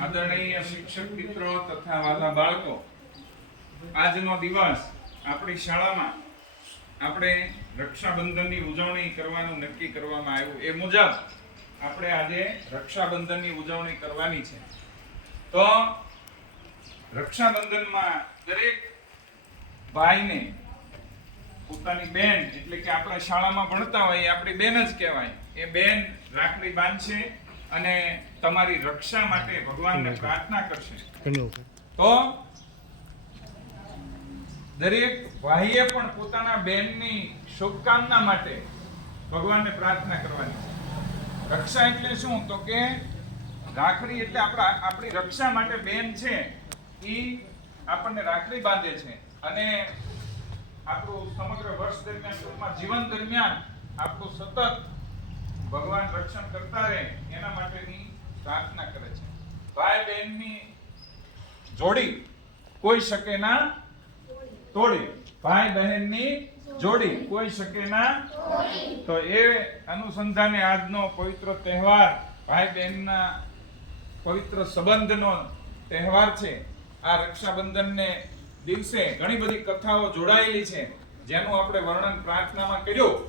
આદરણીય શિક્ષક મિત્રો તથા વાલા બાળકો, આજનો દિવસ આપણી શાળામાં આપણે રક્ષાબંધનની ઉજવણી કરવાનું નક્કી કરવામાં આવ્યું. એ મુજબ આપણે આજે રક્ષાબંધનની ઉજવણી કરવાની છે. તો રક્ષાબંધનમાં દરેક ભાઈને પોતાની બેન, એટલે કે આપણે શાળામાં ભણતા હોય એ આપણી બેન જ કહેવાય, એ બેન રાખડી બાંધશે અને તમારી રક્ષા માટે ભગવાનને પ્રાર્થના કરશે. તો દરેક ભાઈએ પણ પોતાના બેનની શુભકામના માટે ભગવાનને પ્રાર્થના કરવાની છે. રક્ષા એટલે શું? તો કે રાખડી એટલે આપણી રક્ષા માટે બેન છે એ આપણને રાખડી બાંધે છે અને આપણું સમગ્ર વર્ષ દરમિયાન, જીવન દરમિયાન આપણું સતત ભગવાન રક્ષણ કરતા રહે એના માટેની પ્રાર્થના કરે છે. ભાઈ બહેનની જોડી કોઈ શકે ના તોડી. ભાઈ બહેનની જોડી કોઈ શકે ના તોડી. તો એ અનુસંધાને આજનો પવિત્ર તહેવાર, ભાઈ બહેનના પવિત્ર સંબંધનો તહેવાર છે. આ રક્ષાબંધનને દિવસે ઘણી બધી કથાઓ જોડાયેલી છે જેનું આપણે વર્ણન પ્રાર્થનામાં કર્યું.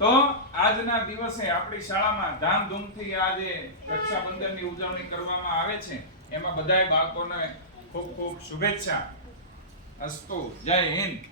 તો આજના દિવસે આપણી શાળામાં ધામધૂમથી આજે રક્ષાબંધનની ઉજવણી કરવામાં આવે છે. એમાં બધાય બાળકોને ખૂબ ખૂબ શુભેચ્છા. અસ્તુ. જય હિન્દ.